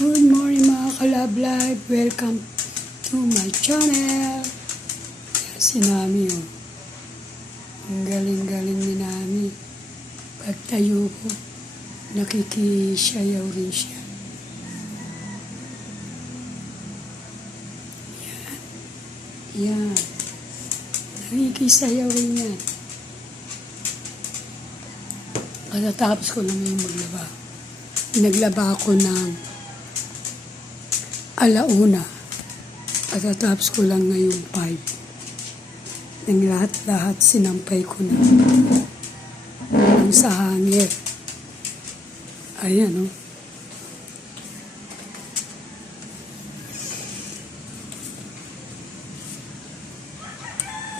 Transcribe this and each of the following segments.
Good morning mga ka-love life. Welcome to my channel. Si Nami, oh. Ang galing-galing ni Nami. Pagtayo ko, nakikisayaw rin siya. Yan. Nakikisayaw rin yan. Katatapos ko lang yung maglaba. Naglaba ako ng alauna. Katatapos ko lang ngayong 5. Nang lahat-lahat sinampay ko na. Nang sa hangir. Ayan, oh.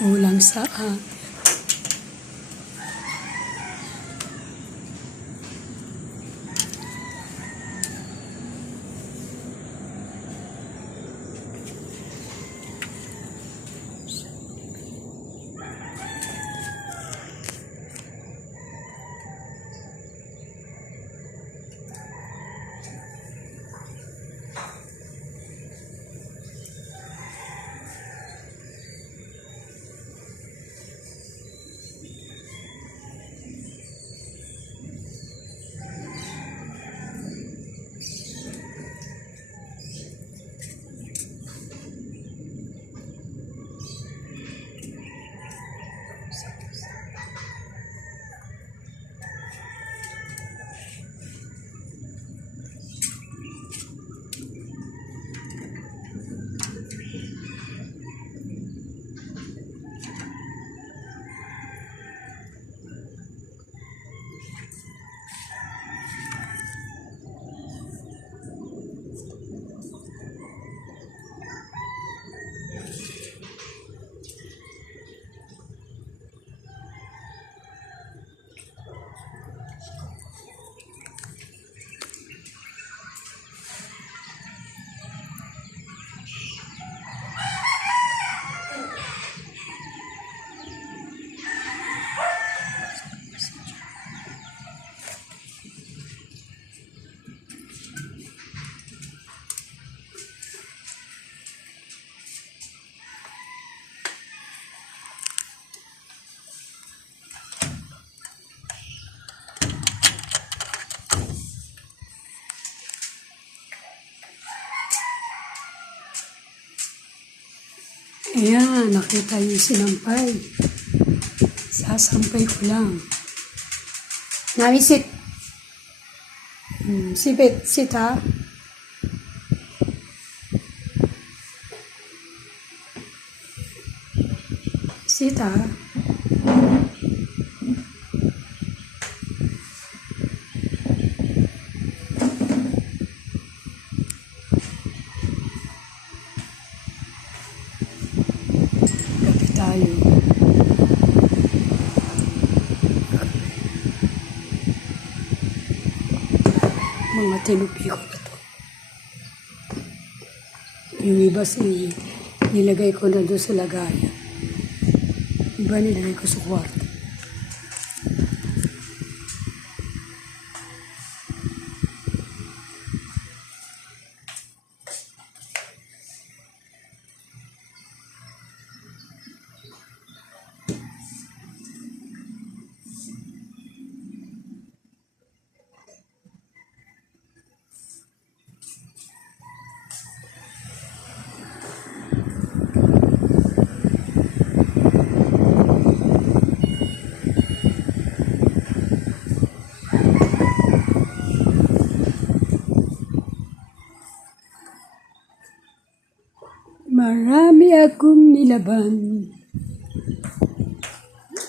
Ulang sa hangir. Ayan, nakita yung sinampay. Sasampay ko lang. Nami, sit. Sit ha. Sit ha. Tayo. Mga tinupi ko na to. Yung iba nilagay ko na doon sa lagayan. Iba nilagay ko sa kwarto. Marami akong nilaban.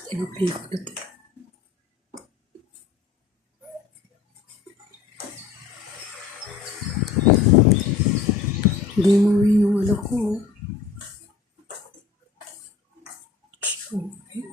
Tinupi ko na ito. Hindi mo yung ano ko. Okay.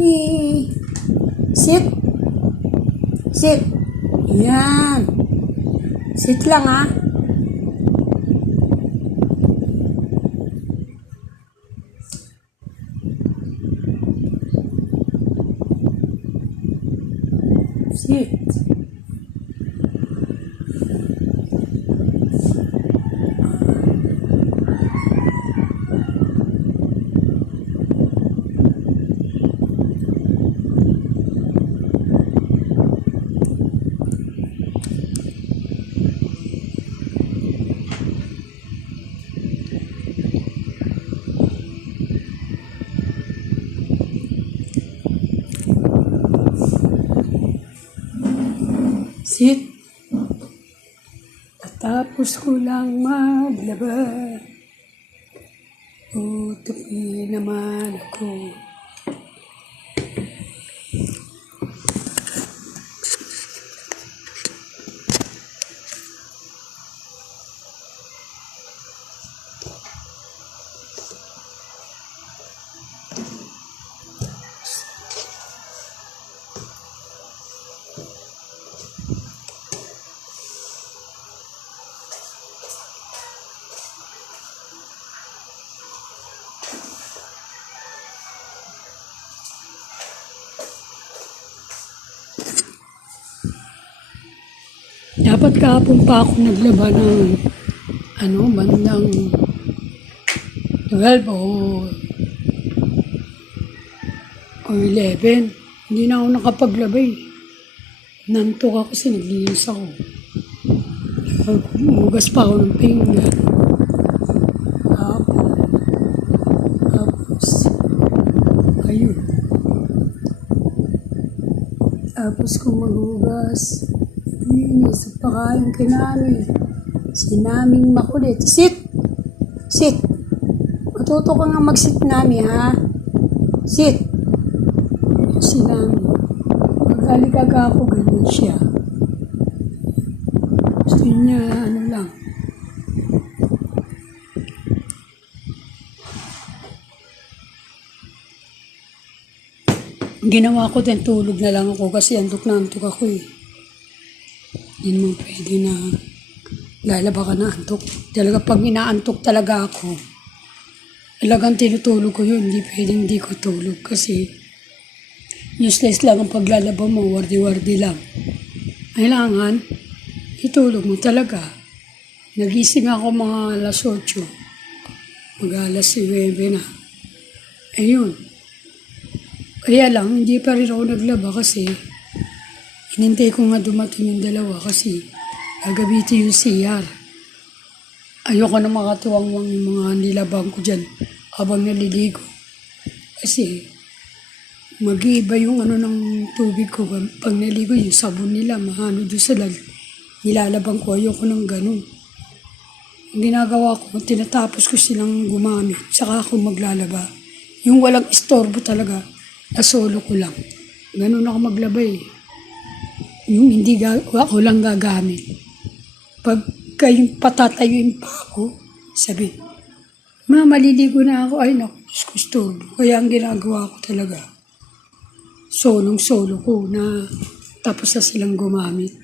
Mami. Sit. Sit. Yan. Sit lang ha. Sit. Sit. Tapos ko lang maglaba. Tutupi naman ako. Dapat kahapon pa ako naglaba ng bandang 12 o 11. Hindi na ako nakapaglaba eh. Nantok ako kasi naglinis ako. Hugas pa ako ng pinggan. Tapos, ayun. Tapos kung maghugas, linis, pakain ka namin. Sinaming makulit. Sit! Sit! Matuto ka nga mag-sit namin, ha? Sit! Sinami. Magaligaga ako, ganyan siya. Gusto niya, lang. Ginawa ko din, tulog na lang ako kasi antok na antok ako eh. Hindi naman pwede na lalaba ka na antok. Talaga pag inaantok talaga ako, talagang tinutulog ko yun. Hindi pwede hindi ko tulog kasi useless lang ang paglalaba mo, wardi-wardi lang. Kailangan, itulog mo talaga. Nagising ako mga alas 8. Mag-alas 9 na. Ayun. Kaya lang, hindi pa rin ako naglaba kasi hinintay ko nga dumating yung dalawa kasi gagabitin yung CR. Ayoko na makatuwang-wang yung mga nilabang ko dyan habang naliligo. Kasi mag-iiba yung ng tubig ko. Pag naligo, yung sabon nila, mahano doon sa nilalabang ko. Ayoko ng ganun. Ang ginagawa ko, tinatapos ko silang gumamit. Saka ako maglalaba. Yung walang istorbo talaga, na solo ko lang. Ganun ako maglaba eh. Yung hindi ako lang gagamit. Pag kayong patatayuin pa ako, sabi, maliligo na ako. Ay naku, gusto. Kaya ang ginagawa ko talaga, solo ko na tapos na silang gumamit.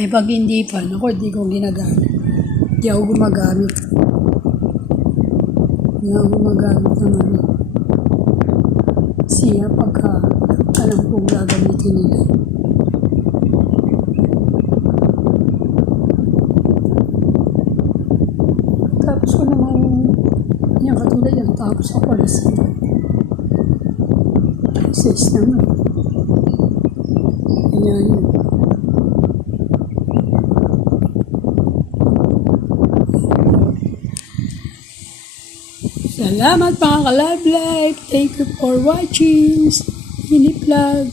Ay pag hindi pa, naku, hindi ko ginagamit. Hindi ako gumagamit. Hindi ako gumagamit naman. Siya pagka alam kong gagamitin nila. Tapos ko naman yung katulad yan, tapos ako alas 6 naman. Kaya yun. Salamat mga ka-Love Life. Thank you for watching. Mini vlog.